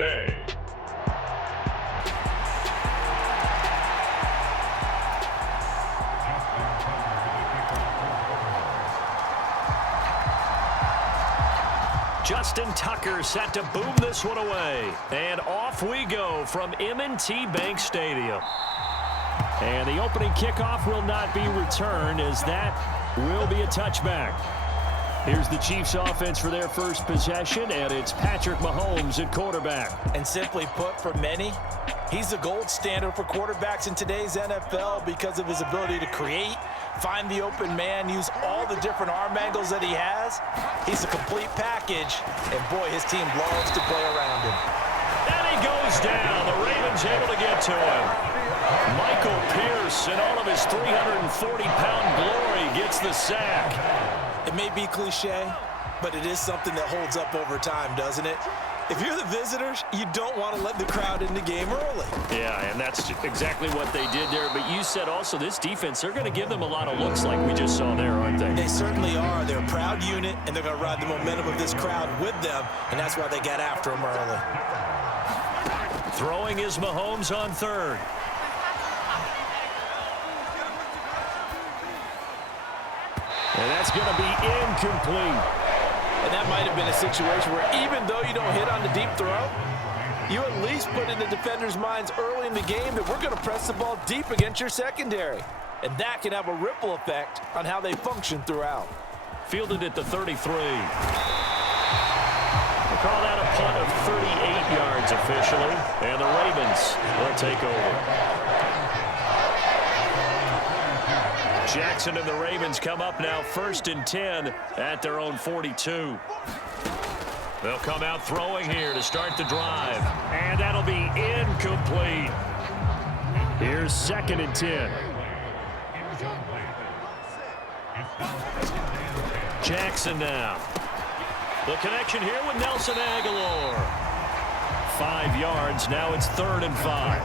today. Justin Tucker set to boom this one away. And off we go from M&T Bank Stadium. And the opening kickoff will not be returned, as that will be a touchback. Here's the Chiefs offense for their first possession, and it's Patrick Mahomes at quarterback. And simply put, for many, he's the gold standard for quarterbacks in today's NFL because of his ability to create, find the open man, use all the different arm angles that he has. He's a complete package, and boy, his team loves to play around him. And he goes down. The Ravens able to get to him. Michael Pierce, in all of his 340-pound glory, gets the sack. It may be cliche, but it is something that holds up over time, doesn't it? If you're the visitors, you don't want to let the crowd in the game early. Yeah, and that's exactly what they did there. But you said also this defense, they're going to give them a lot of looks like we just saw there, aren't they? They certainly are. They're a proud unit, and they're going to ride the momentum of this crowd with them, and that's why they got after them early. Throwing is Mahomes on third. And that's going to be incomplete. And that might have been a situation where even though you don't hit on the deep throw, you at least put in the defender's minds early in the game that we're going to press the ball deep against your secondary. And that can have a ripple effect on how they function throughout. Fielded at the 33. We'll call that a punt of 38 yards officially. And the Ravens will take over. Jackson and the Ravens come up now 1st and 10 at their own 42. They'll come out throwing here to start the drive. And that'll be incomplete. Here's 2nd and 10. Jackson now. The connection here with Nelson Aguilar. 5 yards. Now it's 3rd and 5.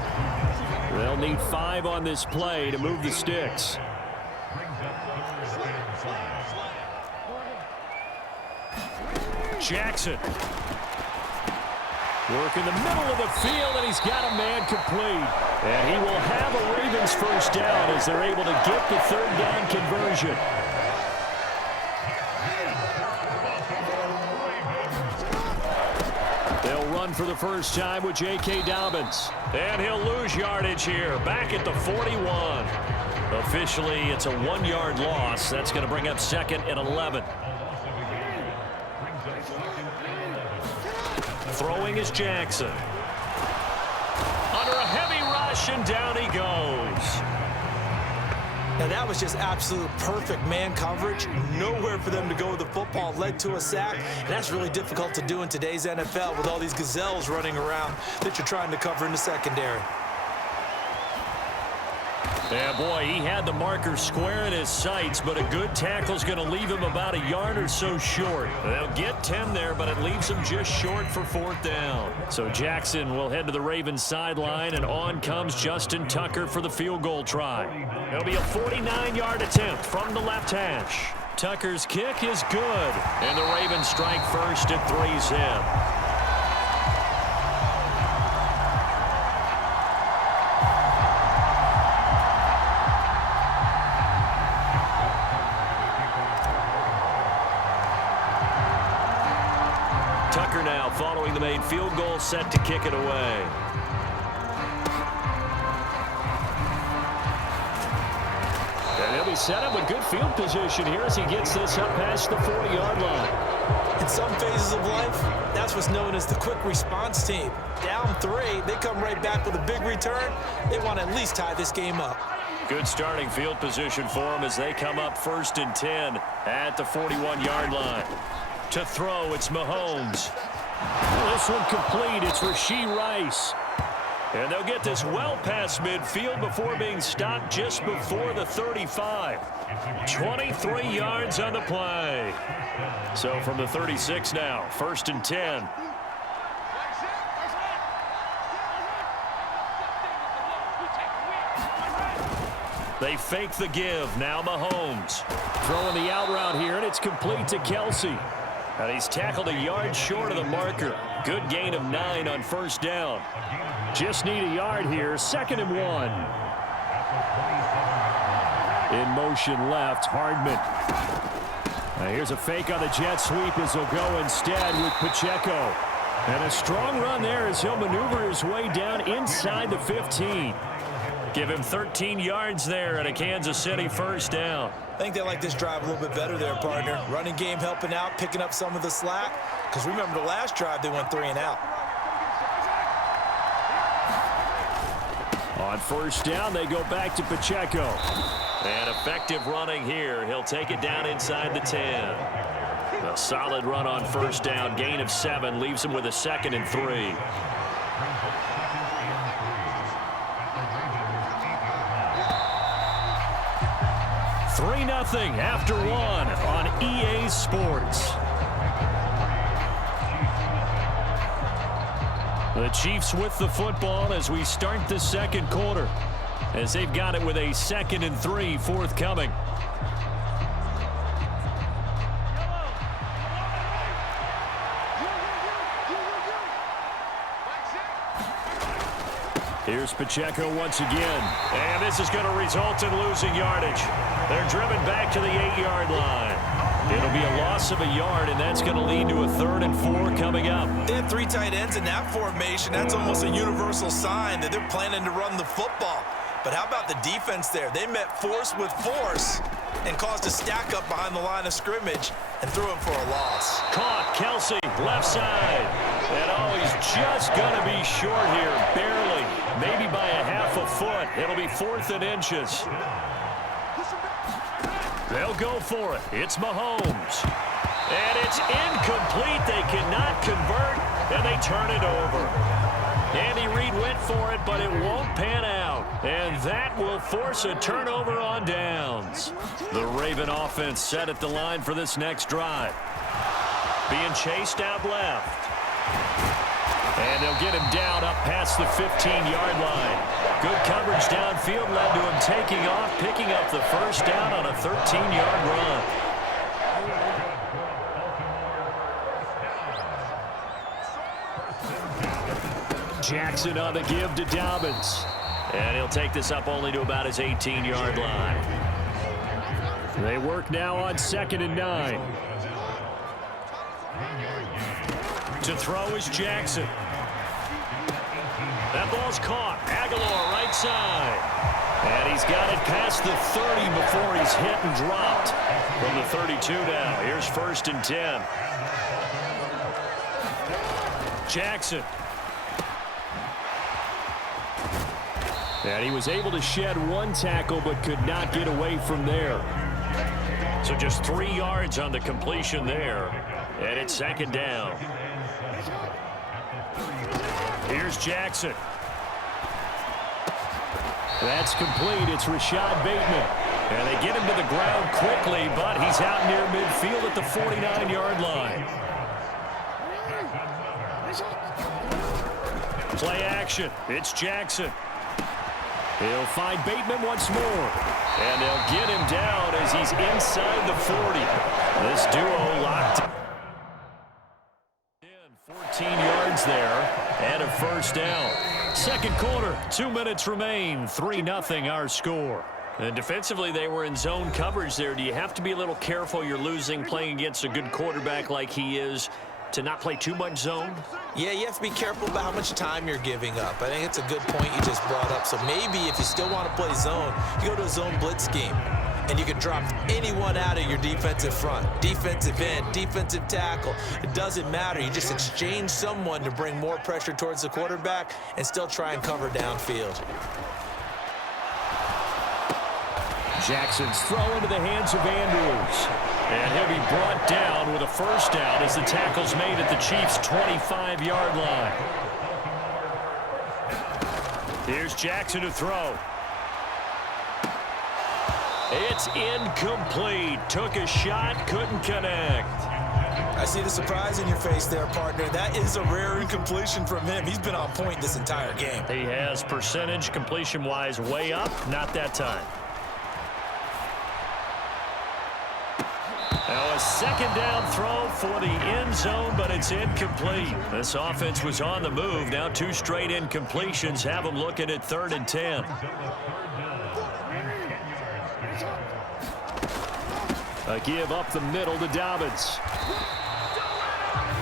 They'll need 5 on this play to move the sticks. Jackson. Work in the middle of the field, and he's got a man complete. And he will have a Ravens first down as they're able to get the 3rd down conversion. They'll run for the first time with J.K. Dobbins. And he'll lose yardage here, back at the 41. Officially, it's a 1-yard loss. That's going to bring up 2nd and 11. Throwing is Jackson. Under a heavy rush, and down he goes. Now that was just absolute perfect man coverage. Nowhere for them to go with the football. Led to a sack. And that's really difficult to do in today's NFL with all these gazelles running around that you're trying to cover in the secondary. Yeah, boy, he had the marker square in his sights, but a good tackle's going to leave him about a yard or so short. They'll get 10 there, but it leaves him just short for 4th down. So Jackson will head to the Ravens sideline, and on comes Justin Tucker for the field goal try. It'll be a 49-yard attempt from the left hash. Tucker's kick is good, and the Ravens strike first at 3-zip. Tucker now following the made field goal, set to kick it away. And he'll be set up with good field position here as he gets this up past the 40-yard line. In some phases of life, that's what's known as the quick response team. Down 3, they come right back with a big return. They want to at least tie this game up. Good starting field position for them as they come up 1st and 10 at the 41-yard line. To throw, it's Mahomes. This one complete. It's Rashee Rice. And they'll get this well past midfield before being stopped just before the 35. 23 yards on the play. So from the 36 now, 1st and 10. They fake the give. Now Mahomes. Throwing the out route here, and it's complete to Kelsey. And he's tackled a yard short of the marker. Good gain of 9 on first down. Just need a yard here. 2nd and 1. In motion left, Hardman. Now here's a fake on the jet sweep as he'll go instead with Pacheco. And a strong run there as he'll maneuver his way down inside the 15. Give him 13 yards there at a Kansas City first down. I think they like this drive a little bit better there, partner. Running game helping out, picking up some of the slack. Because remember the last drive, they went 3 and out. On first down, they go back to Pacheco. And effective running here. He'll take it down inside the 10. A solid run on first down. Gain of 7 leaves him with a 2nd and 3. Nothing after 1 on EA Sports. The Chiefs with the football as we start the second quarter, as they've got it with a 2nd and 3 forthcoming. Here's Pacheco once again. And this is going to result in losing yardage. They're driven back to the 8-yard line. It'll be a loss of a yard, and that's going to lead to a 3rd and 4 coming up. They had 3 tight ends in that formation. That's almost a universal sign that they're planning to run the football. But how about the defense there? They met force with force and caused a stack up behind the line of scrimmage and threw him for a loss. Caught, Kelsey, left side. And he's just going to be short here, barely. Maybe by a half a foot. It'll be 4th and inches. They'll go for it. It's Mahomes. And it's incomplete. They cannot convert, and they turn it over. Andy Reid went for it, but it won't pan out. And that will force a turnover on downs. The Raven offense set at the line for this next drive. Being chased out left. And they'll get him down up past the 15-yard line. Good coverage downfield led to him taking off, picking up the first down on a 13-yard run. Jackson on the give to Dobbins. And he'll take this up only to about his 18-yard line. They work now on 2nd and 9. To throw is Jackson. That ball's caught. Aguilar right side. And he's got it past the 30 before he's hit and dropped. From the 32 now. Here's 1st and 10. Jackson. And he was able to shed 1 tackle but could not get away from there. So just 3 yards on the completion there. And it's 2nd down. Here's Jackson. That's complete. It's Rashad Bateman. And they get him to the ground quickly, but he's out near midfield at the 49-yard line. Play action. It's Jackson. He'll find Bateman once more. And they'll get him down as he's inside the 40. This duo locked in. 14 yards there and a first down. Second quarter, 2 minutes remain. 3-0 our score. And defensively, they were in zone coverage there. Do you have to be a little careful? You're losing playing against a good quarterback like he is to not play too much zone? Yeah, you have to be careful about how much time you're giving up. I think it's a good point you just brought up. So maybe if you still want to play zone, you go to a zone blitz scheme. And you can drop anyone out of your defensive front. Defensive end, defensive tackle. It doesn't matter. You just exchange someone to bring more pressure towards the quarterback and still try and cover downfield. Jackson's throw into the hands of Andrews. And he'll be brought down with a first down as the tackle's made at the Chiefs' 25-yard line. Here's Jackson to throw. It's incomplete. Took a shot, couldn't connect. I see the surprise in your face there, partner. That is a rare incompletion from him. He's been on point this entire game. He has percentage completion-wise way up, not that time. Now a second down throw for the end zone, but it's incomplete. This offense was on the move. Now 2 straight incompletions have them looking at 3rd and 10. A give up the middle to Dobbins.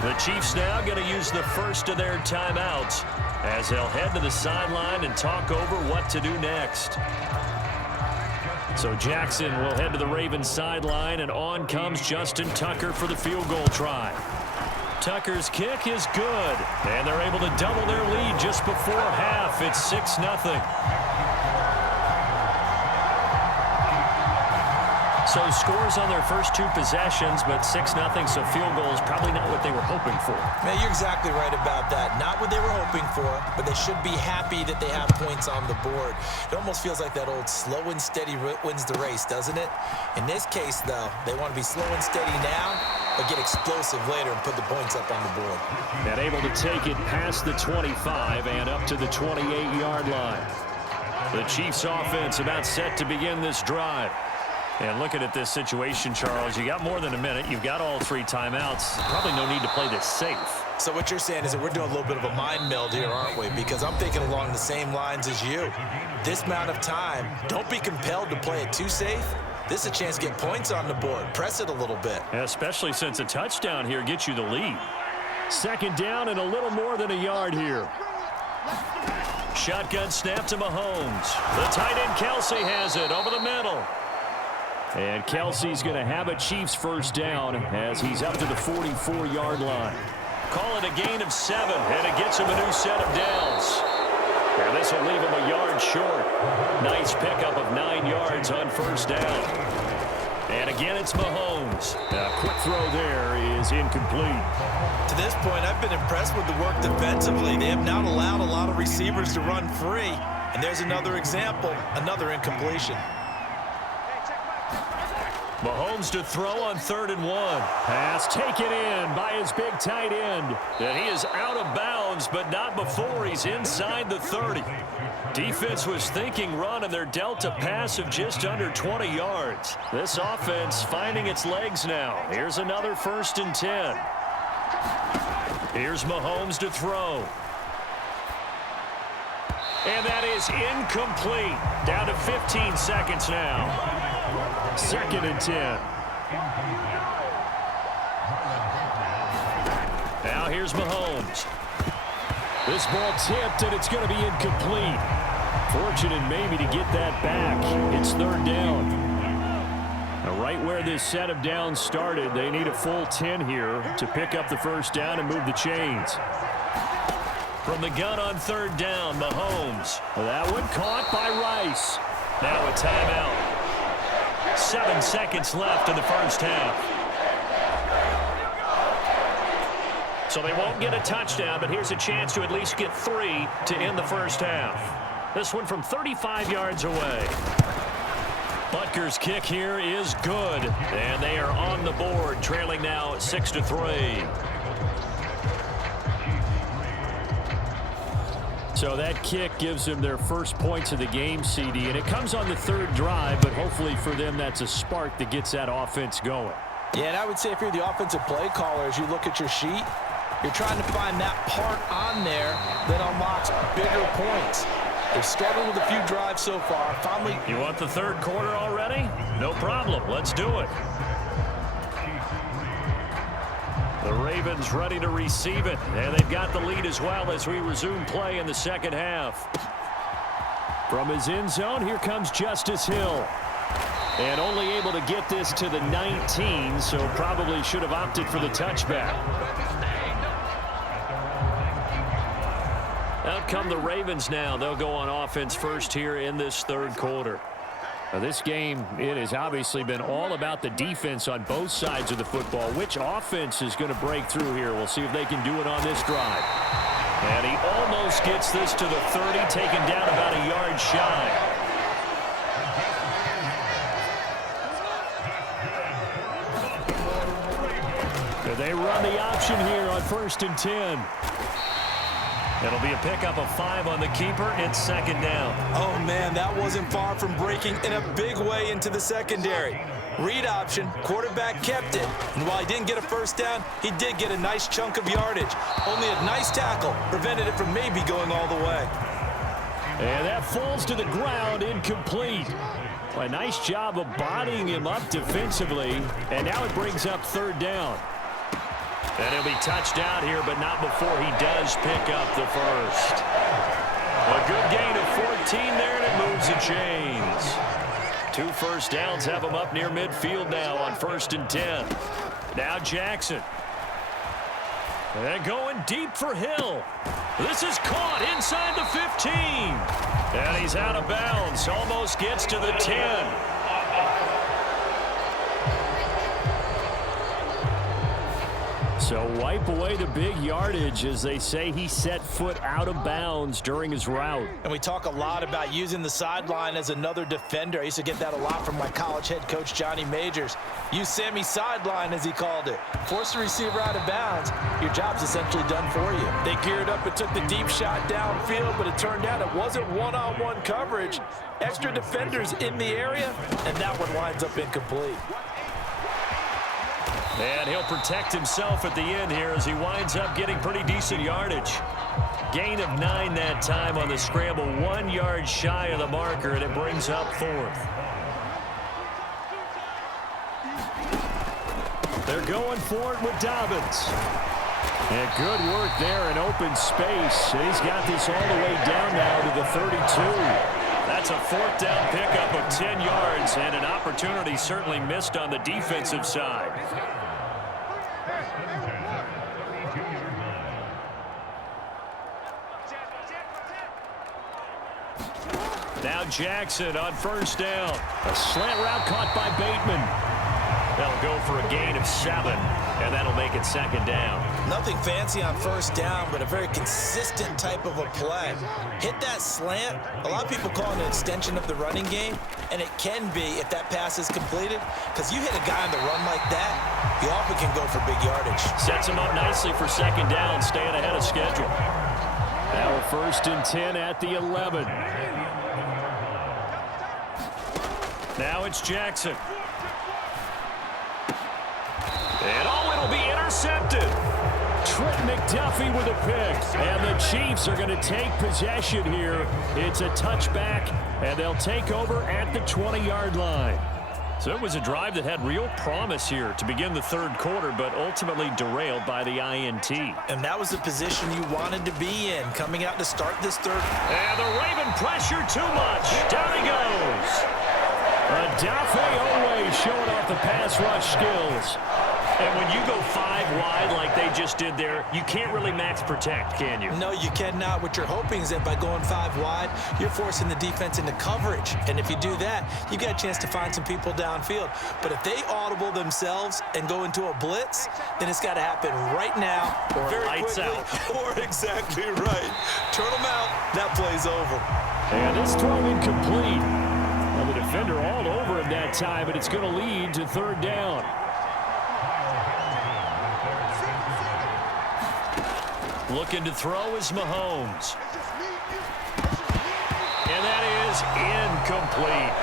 The Chiefs now going to use the first of their timeouts as they'll head to the sideline and talk over what to do next. So Jackson will head to the Ravens sideline, and on comes Justin Tucker for the field goal try. Tucker's kick is good, and they're able to double their lead just before half. It's 6-0. So scores on their first 2 possessions, but 6-0, so field goal is probably not what they were hoping for. Man, you're exactly right about that. Not what they were hoping for, but they should be happy that they have points on the board. It almost feels like that old slow and steady wins the race, doesn't it? In this case, though, they want to be slow and steady now, but get explosive later and put the points up on the board. And able to take it past the 25 and up to the 28-yard line. The Chiefs offense about set to begin this drive. And looking at this situation, Charles, you got more than a minute. You've got all 3 timeouts. Probably no need to play this safe. So what you're saying is that we're doing a little bit of a mind meld here, aren't we? Because I'm thinking along the same lines as you. This amount of time, don't be compelled to play it too safe. This is a chance to get points on the board. Press it a little bit. Yeah, especially since a touchdown here gets you the lead. 2nd down and a little more than a yard here. Shotgun snap to Mahomes. The tight end Kelsey has it over the middle. And Kelsey's going to have a Chiefs first down as he's up to the 44-yard line. Call it a gain of 7, and it gets him a new set of downs. And this will leave him a yard short. Nice pickup of 9 yards on first down. And again, it's Mahomes. A quick throw there is incomplete. To this point, I've been impressed with the work defensively. They have not allowed a lot of receivers to run free. And there's another example, another incompletion. Mahomes to throw on 3rd and 1. Pass taken in by his big tight end. And he is out of bounds, but not before he's inside the 30. Defense was thinking run, and they're dealt a pass of just under 20 yards. This offense finding its legs now. Here's another 1st and 10. Here's Mahomes to throw. And that is incomplete. Down to 15 seconds now. 2nd and 10. Now here's Mahomes. This ball tipped, and it's going to be incomplete. Fortunate maybe to get that back. It's 3rd down. Now right where this set of downs started, they need a full 10 here to pick up the first down and move the chains. From the gun on 3rd down, Mahomes. That one caught by Rice. Now a timeout. 7 seconds left in the first half. So they won't get a touchdown, but here's a chance to at least get 3 to end the first half. This one from 35 yards away. Butker's kick here is good, and they are on the board, trailing now 6-3. So that kick gives them their first points of the game, CD, and it comes on the 3rd drive, but hopefully for them that's a spark that gets that offense going. Yeah, and I would say if you're the offensive play caller, as you look at your sheet, you're trying to find that part on there that unlocks bigger points. They've struggled with a few drives so far. Finally, you want the 3rd quarter already? No problem. Let's do it. The Ravens ready to receive it, and they've got the lead as well as we resume play in the second half. From his end zone, here comes Justice Hill. And only able to get this to the 19, so probably should have opted for the touchback. Out come the Ravens now. They'll go on offense first here in this 3rd quarter. Now this game, it has obviously been all about the defense on both sides of the football. Which offense is going to break through here? We'll see if they can do it on this drive. And he almost gets this to the 30, taken down about a yard shy. They run the option here on 1st and 10. It'll be a pickup of 5 on the keeper. It's 2nd down. oh man, that wasn't far from breaking in a big way into the secondary. Read option, quarterback kept it. And while he didn't get a first down, he did get a nice chunk of yardage. Only a nice tackle prevented it from maybe going all the way. And that falls to the ground, incomplete. A nice job of bodying him up defensively. And now it brings up third down. And he'll be touched down here, but not before he does pick up the first. A good gain of 14 there, and it moves the chains. 2 first downs have him up near midfield now on 1st and 10. Now Jackson. And going deep for Hill. This is caught inside the 15. And he's out of bounds. Almost gets to the 10. So wipe away the big yardage as they say he set foot out of bounds during his route. And we talk a lot about using the sideline as another defender. I used to get that a lot from my college head coach, Johnny Majors. Use Sammy sideline, as he called it. Force the receiver out of bounds. Your job's essentially done for you. They geared up and took the deep shot downfield, but it turned out it wasn't one-on-one coverage. Extra defenders in the area, and that one winds up incomplete. And he'll protect himself at the end here as he winds up getting pretty decent yardage. Gain of 9 that time on the scramble, 1 yard shy of the marker, and it brings up 4th. They're going for it with Dobbins. And good work there in open space. He's got this all the way down now to the 32. That's a 4th down pickup of 10 yards, and an opportunity certainly missed on the defensive side. Now Jackson on 1st down. A slant route caught by Bateman. They'll go for a gain of 7, and that'll make it 2nd down. Nothing fancy on 1st down, but a very consistent type of a play. Hit that slant. A lot of people call it an extension of the running game, and it can be if that pass is completed, because you hit a guy on the run like that, you often can go for big yardage. Sets him up nicely for 2nd down, staying ahead of schedule. Now 1st and 10 at the 11. Now it's Jackson. And it'll be intercepted. Trent McDuffie with a pick. And the Chiefs are going to take possession here. It's a touchback, and they'll take over at the 20-yard line. So it was a drive that had real promise here to begin the 3rd quarter, but ultimately derailed by the INT. And that was the position you wanted to be in, coming out to start this 3rd. And the Raven pressure too much. Down he goes. Adafe always showing off the pass rush skills. And when you go 5 wide like they just did there, you can't really max protect, can you? No, you cannot. What you're hoping is that by going 5 wide, you're forcing the defense into coverage. And if you do that, you get a chance to find some people downfield. But if they audible themselves and go into a blitz, then it's got to happen right now, or very lights quickly, out. Or exactly right. Turn them out. That play's over. And this throw incomplete. Well, the defender all over him that time, but it's going to lead to 3rd down. Looking to throw is Mahomes. And that is incomplete.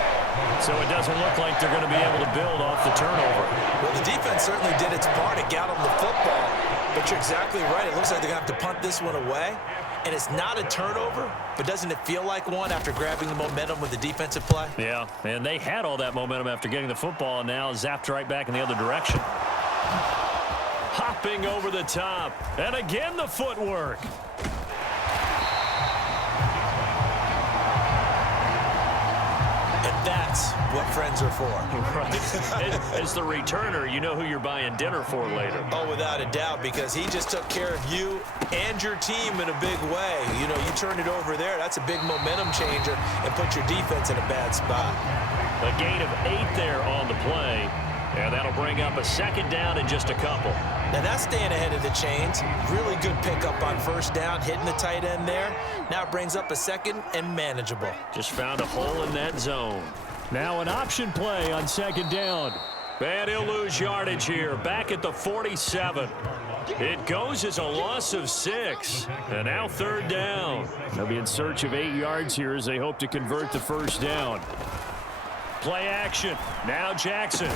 So it doesn't look like they're going to be able to build off the turnover. Well, the defense certainly did its part. It got them the football. But you're exactly right. It looks like they're going to have to punt this one away. And it's not a turnover, but doesn't it feel like one after grabbing the momentum with the defensive play? Yeah, and they had all that momentum after getting the football, and now zapped right back in the other direction. Hopping over the top, and again the footwork. And that's what friends are for. Right. As the returner, you know who you're buying dinner for later. Oh, without a doubt, because he just took care of you and your team in a big way. You know, you turn it over there, that's a big momentum changer and put your defense in a bad spot. A gain of 8 there on the play, and that'll bring up a 2nd down in just a couple. Now that's staying ahead of the chains. Really good pickup on 1st down, hitting the tight end there. Now it brings up a 2nd and manageable. Just found a hole in that zone. Now an option play on 2nd down. And he'll lose yardage here, back at the 47. It goes as a loss of 6. And now 3rd down. They'll be in search of 8 yards here as they hope to convert the 1st down. Play action. Now Jackson.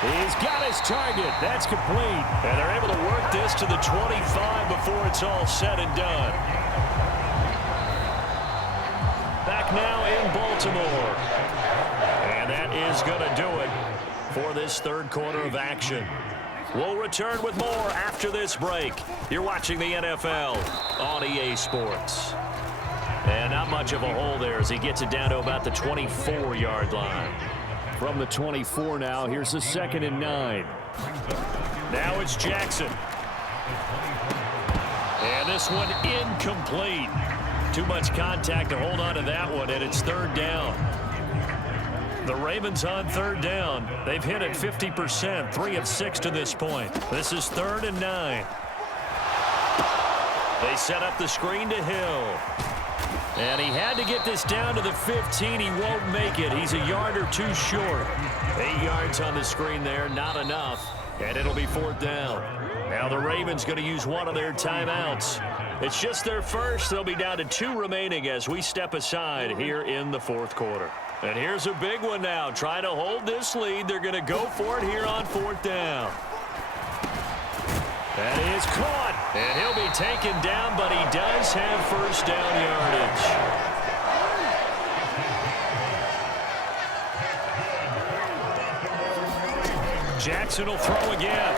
He's got his target. That's complete. And they're able to work this to the 25 before it's all said and done. Back now in Baltimore. And that is going to do it for this third quarter of action. We'll return with more after this break. You're watching the NFL on EA Sports. And not much of a hole there as he gets it down to about the 24-yard line. From the 24 now, here's the 2nd and 9. Now it's Jackson. And this one incomplete. Too much contact to hold on to that one, and it's 3rd down. The Ravens on 3rd down. They've hit it 50%, 3 of 6 to this point. This is 3rd and 9. They set up the screen to Hill. And he had to get this down to the 15. He won't make it. He's a yard or 2 short. 8 yards on the screen there, not enough. And it'll be 4th down. Now the Ravens going to use one of their timeouts. It's just their first. They'll be down to 2 remaining as we step aside here in the 4th quarter. And here's a big one now. Trying to hold this lead. They're going to go for it here on 4th down. That is caught. And he'll be taken down, but he does have 1st down yardage. Jackson will throw again.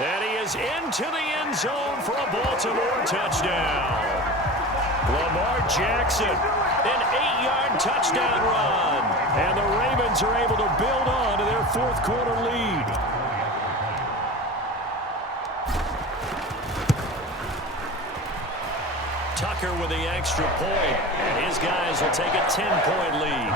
And he is into the end zone for a Baltimore touchdown. Lamar Jackson, an 8-yard touchdown run. And the Ravens are able to build on to their 4th quarter lead. Tucker with the extra point, and his guys will take a 10-point lead.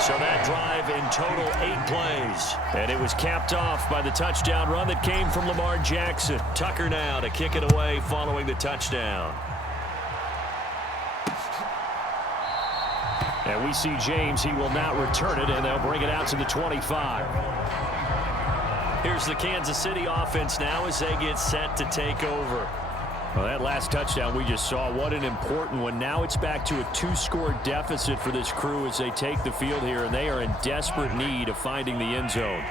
So that drive in total 8 plays. And it was capped off by the touchdown run that came from Lamar Jackson. Tucker now to kick it away following the touchdown. And we see James. He will not return it, and they'll bring it out to the 25. Here's the Kansas City offense now as they get set to take over. Well, that last touchdown we just saw, what an important one. Now it's back to a 2-score deficit for this crew as they take the field here, and they are in desperate need of finding the end zone.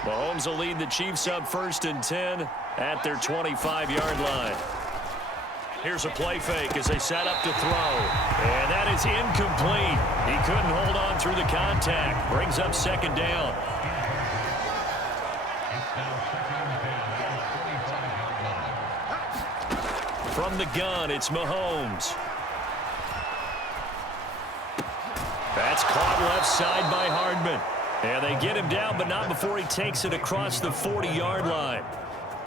Mahomes will lead the Chiefs up 1st and 10 at their 25-yard line. Here's a play fake as they set up to throw. And that is incomplete. He couldn't hold on through the contact. Brings up 2nd down. From the gun, it's Mahomes. That's caught left side by Hardman. And they get him down, but not before he takes it across the 40-yard line.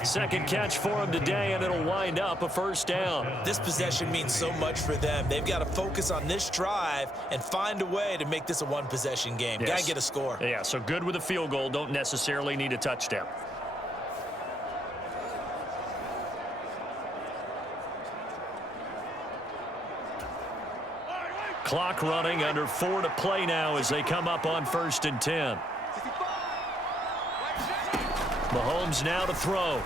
2nd catch for him today, and it'll wind up a 1st down. This possession means so much for them. They've got to focus on this drive and find a way to make this a one-possession game. Yes. Got to get a score. Yeah, so good with a field goal. Don't necessarily need a touchdown. Clock running, under 4 to play now as they come up on 1st and 10. Mahomes now to throw.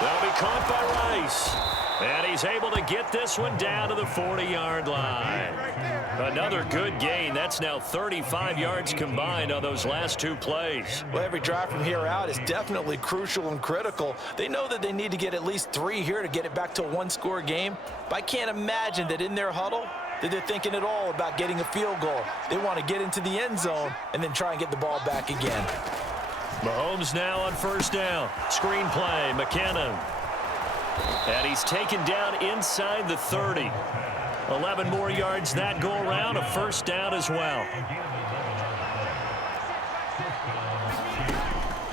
That'll be caught by Rice. And he's able to get this one down to the 40-yard line. Another good gain. That's now 35 yards combined on those last 2 plays. Well, every drive from here out is definitely crucial and critical. They know that they need to get at least 3 here to get it back to a 1-score game. But I can't imagine that in their huddle that they're thinking at all about getting a field goal. They want to get into the end zone and then try and get the ball back again. Mahomes now on 1st down. Screen play, McKinnon. And he's taken down inside the 30. 11 more yards that go around, a 1st down as well.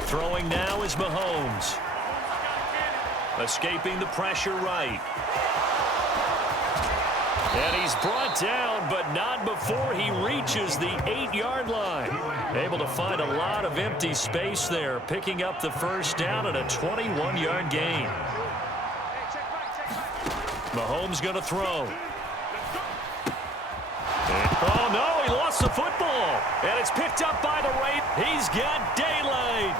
Throwing now is Mahomes. Escaping the pressure right. And he's brought down, but not before he reaches the 8-yard line. Able to find a lot of empty space there, picking up the 1st down and a 21-yard gain. Mahomes going to throw. Oh, no, he lost the football. And it's picked up by the Ravens. He's got daylight.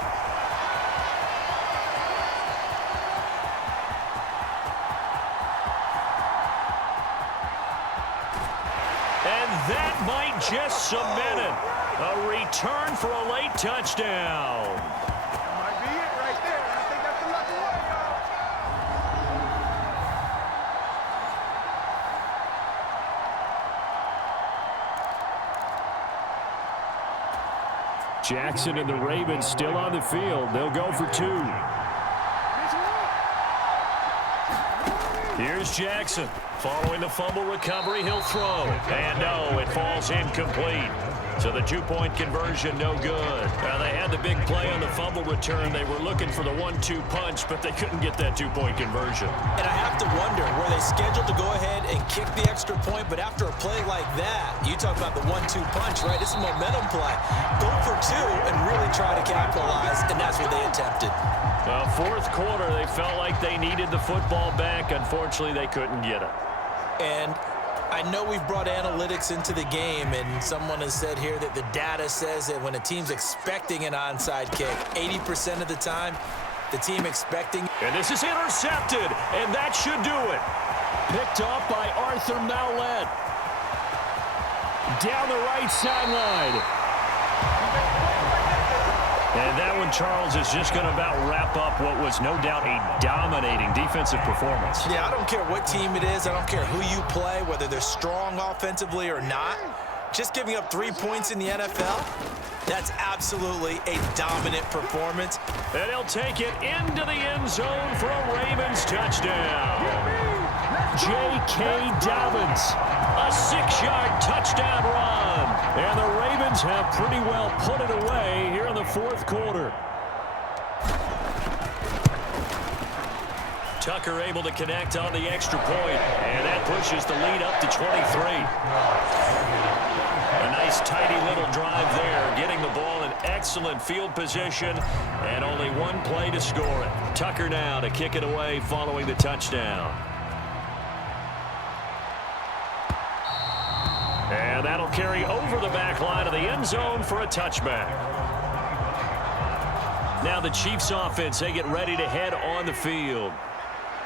And that might just cement it. A return for a late touchdown. Might be it right there. I think that's the lucky one, y'all. Jackson and the Ravens still on the field. They'll go for 2. Here's Jackson. Following the fumble recovery, he'll throw. And no, it falls incomplete. So the 2-point conversion, no good. They had the big play on the fumble return. They were looking for the 1-2 punch, but they couldn't get that 2-point conversion. And I have to wonder, were they scheduled to go ahead and kick the extra point, but after a play like that, you talk about the 1-2 punch, right? It's a momentum play. Go for 2 and really try to capitalize, and that's what they attempted. Fourth quarter, they felt like they needed the football back. Unfortunately, they couldn't get it. And I know we've brought analytics into the game, and someone has said here that the data says that when a team's expecting an onside kick, 80% of the time, the team expecting. And this is intercepted, and that should do it. Picked off by Arthur Maulet. Down the right sideline. And that one, Charles, is just going to about wrap up what was no doubt a dominating defensive performance. Yeah, I don't care what team it is. I don't care who you play, whether they're strong offensively or not. Just giving up 3 points in the NFL, that's absolutely a dominant performance. And he'll take it into the end zone for a Ravens touchdown. J.K. Dobbins, a 6-yard touchdown run. And the Ravens have pretty well put it away here in the fourth quarter. Tucker able to connect on the extra point, and that pushes the lead up to 23. A nice tidy little drive there, getting the ball in excellent field position, and only one play to score it. Tucker now to kick it away following the touchdown. And that'll carry over the back line of the end zone for a touchback. Now the Chiefs offense, they get ready to head on the field.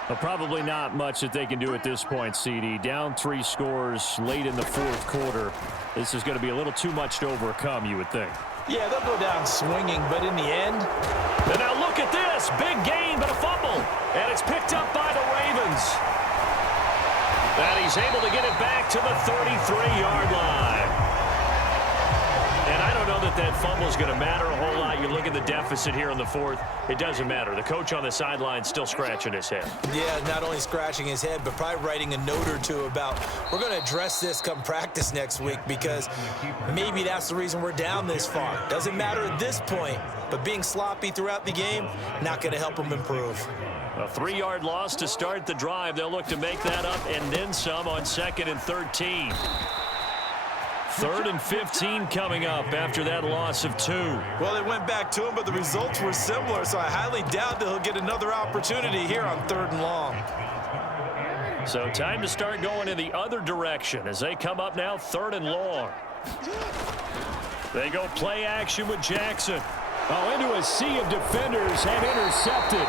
Well, probably not much that they can do at this point, CD. Down 3 scores late in the fourth quarter. This is going to be a little too much to overcome, you would think. Yeah, they'll go down swinging, but in the end. And now look at this. Big gain, but a fumble. And it's picked up by the Ravens. And he's able to get it back to the 33-yard line. And I don't know that that fumble is going to matter a whole lot. You look at the deficit here in the fourth. It doesn't matter. The coach on the sideline still scratching his head. Yeah, not only scratching his head, but probably writing a note or two about we're going to address this come practice next week because maybe that's the reason we're down this far. Doesn't matter at this point, but being sloppy throughout the game, not going to help them improve. A 3-yard loss to start the drive. They'll look to make that up and then some on 2nd and 13. 3rd and 15 coming up after that loss of 2. Well, they went back to him, but the results were similar, so I highly doubt that he'll get another opportunity here on 3rd and long. So time to start going in the other direction as they come up now 3rd and long. They go play action with Jackson. Oh, into a sea of defenders and intercepted.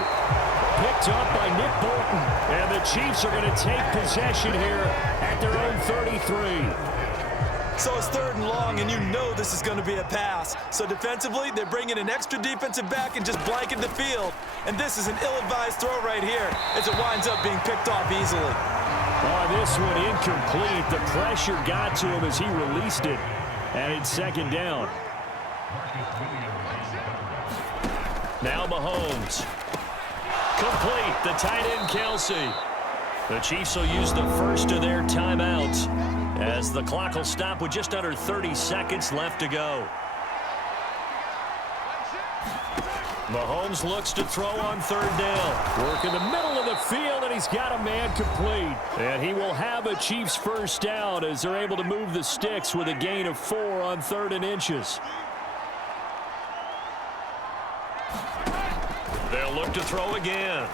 Picked up by Nick Bolton. And the Chiefs are going to take possession here at their own 33. So it's 3rd and long, and you know this is going to be a pass. So defensively, they bring in an extra defensive back and just blanket the field. And this is an ill-advised throw right here as it winds up being picked off easily. Oh, this one incomplete. The pressure got to him as he released it. And it's 2nd down. Now Mahomes. Complete. The tight end, Kelsey. The Chiefs will use the first of their timeouts as the clock will stop with just under 30 seconds left to go. Mahomes looks to throw on 3rd down. Work in the middle of the field, and he's got a man complete. And he will have a Chiefs first down as they're able to move the sticks with a gain of 4 on 3rd and inches. They'll look to throw again.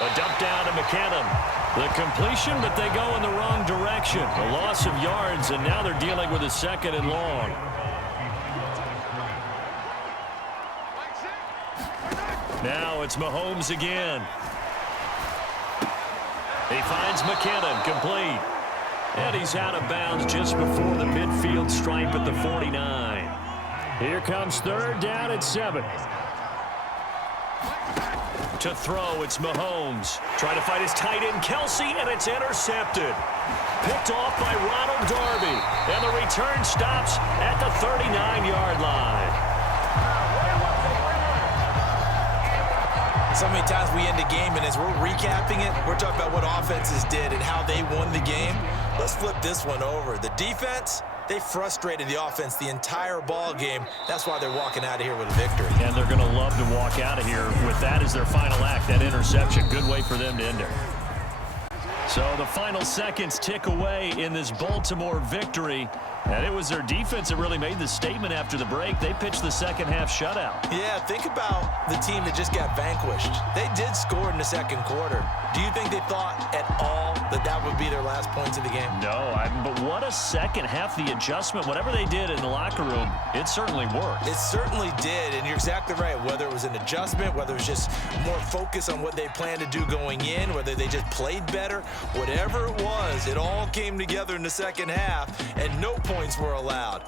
A dump down to McKinnon. The completion, but they go in the wrong direction. A loss of yards, and now they're dealing with a 2nd and long. Now it's Mahomes again. He finds McKinnon complete. And he's out of bounds just before the midfield stripe at the 49. Here comes third down and 7. To throw, it's Mahomes. Trying to fight his tight end, Kelsey, and it's intercepted. Picked off by Ronald Darby. And the return stops at the 39-yard line. So many times we end a game, and as we're recapping it, we're talking about what offenses did and how they won the game. Let's flip this one over. The defense, they frustrated the offense the entire ball game. That's why they're walking out of here with a victory. And they're going to love to walk out of here with that as their final act, that interception. Good way for them to end it. So the final seconds tick away in this Baltimore victory. And it was their defense that really made the statement after the break. They pitched the second half shutout. Yeah, think about the team that just got vanquished. They did score in the second quarter. Do you think they thought at all that that would be their last points of the game? No, but what a second half. The adjustment, whatever they did in the locker room, it certainly worked. It certainly did, and you're exactly right. Whether it was an adjustment, whether it was just more focus on what they planned to do going in, whether they just played better, whatever it was, it all came together in the second half, and no points were allowed.